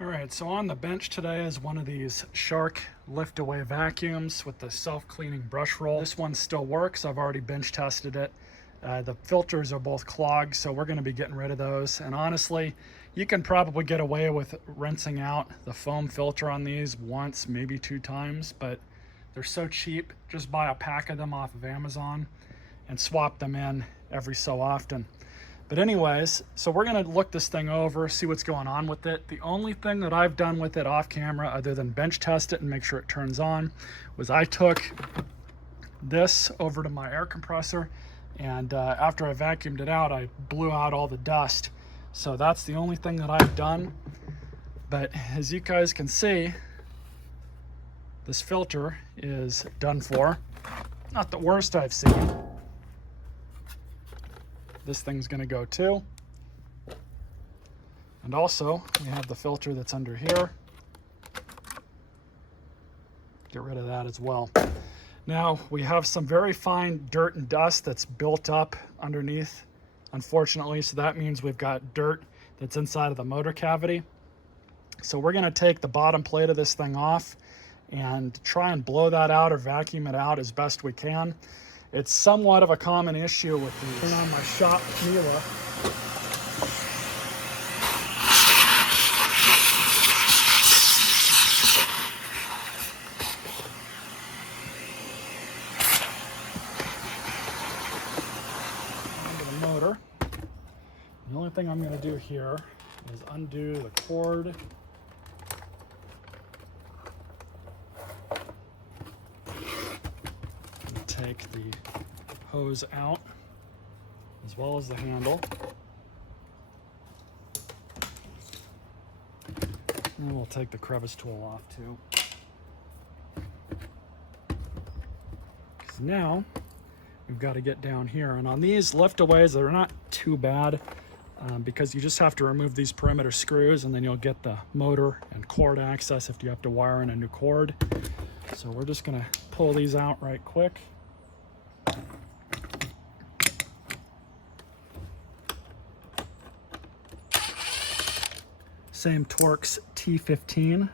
All right, so on the bench today is one of these Shark lift-away vacuums with the self-cleaning brush roll. This one still works. I've already bench tested it. The filters are both clogged, so we're going to be getting rid of those. And honestly, you can probably get away with rinsing out the foam filter on these once, maybe 2 times, but they're so cheap. Just buy a pack of them off of Amazon and swap them in every so often. But anyways, so we're gonna look this thing over, see what's going on with it. The only thing that I've done with it off camera, other than bench test it and make sure it turns on, was I took this over to my air compressor, and after I vacuumed it out, I blew out all the dust. So that's the only thing that I've done. But as you guys can see, this filter is done for. Not the worst I've seen. This thing's gonna go too. And also, we have the filter that's under here. Get rid of that as well. Now, we have some very fine dirt and dust that's built up underneath, unfortunately, so that means we've got dirt that's inside of the motor cavity. So we're gonna take the bottom plate of this thing off and try and blow that out or vacuum it out as best we can. It's somewhat of a common issue with these. Turn on my shop Miele. Onto the motor. The only thing I'm going to do here is undo the cord. Take the hose out as well as the handle. And we'll take the crevice tool off too. Because now we've got to get down here. And on these liftaways, they're not too bad because you just have to remove these perimeter screws and then you'll get the motor and cord access if you have to wire in a new cord. So we're just going to pull these out right quick. Same Torx T15.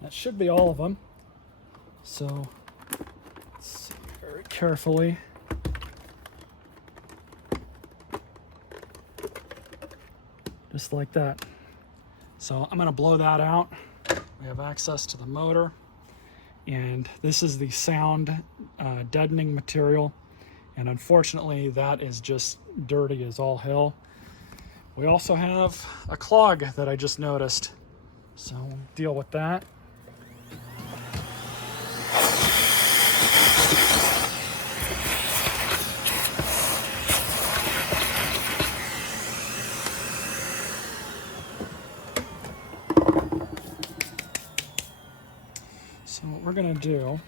That should be all of them. So let's see very carefully. Just like that. So I'm going to blow that out. We have access to the motor. And this is the sound deadening material. And unfortunately, that is just dirty as all hell. We also have a clog that I just noticed. So we'll deal with that. So what we're gonna do,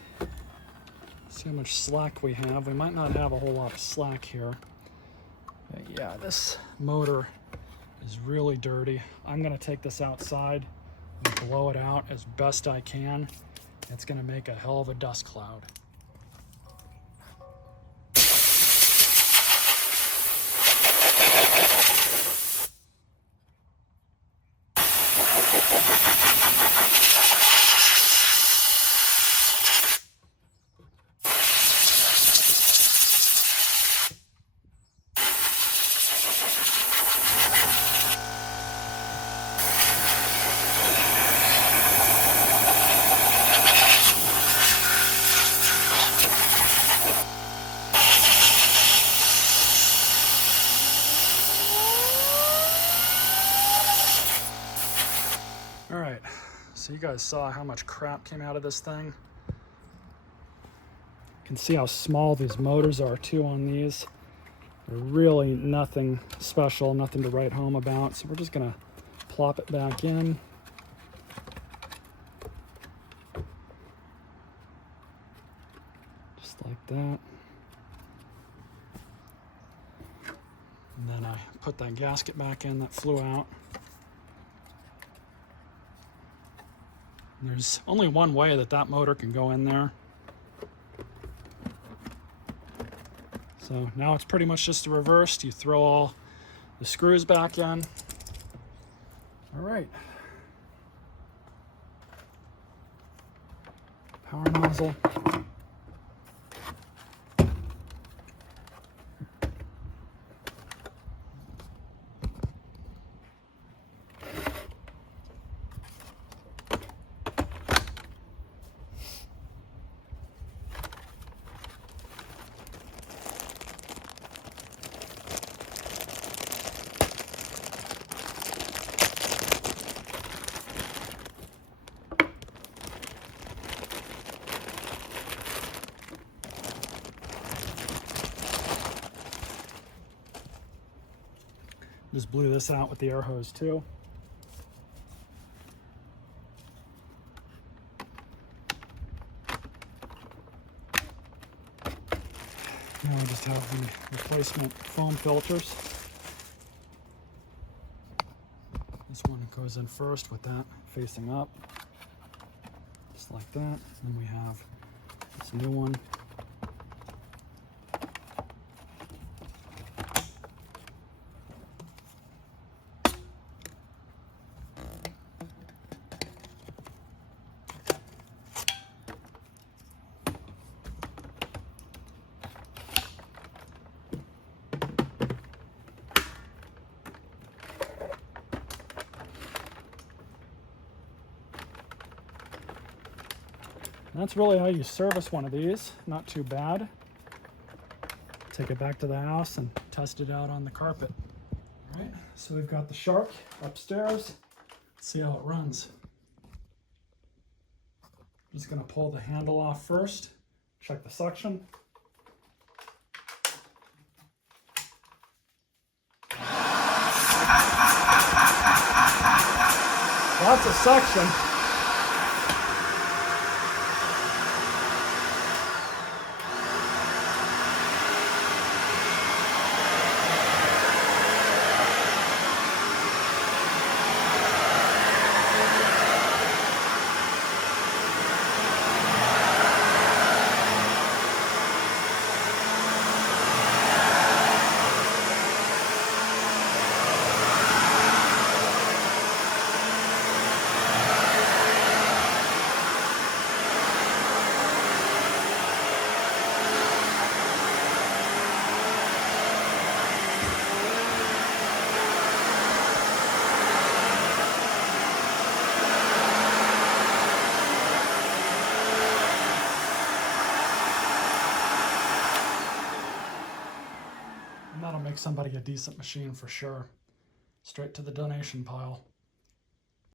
see how much slack we have. We might not have a whole lot of slack here. But yeah, this motor is really dirty. I'm gonna take this outside and blow it out as best I can. It's gonna make a hell of a dust cloud. All right, so you guys saw how much crap came out of this thing. You can see how small these motors are too on these. They're really nothing special, nothing to write home about. So we're just gonna plop it back in. Just like that. And then I put that gasket back in that flew out. There's only one way that that motor can go in there. So now it's pretty much just the reverse. You throw all the screws back in. All right. Power nozzle. Just blew this out with the air hose too. Now I just have the replacement foam filters. This one goes in first with that facing up, just like that. And then we have this new one. And that's really how you service one of these. Not too bad. Take it back to the house and test it out on the carpet. All right, so we've got the Shark upstairs. Let's see how it runs. I'm just gonna pull the handle off first, check the suction. Lots of suction. That'll make somebody a decent machine for sure. Straight to the donation pile.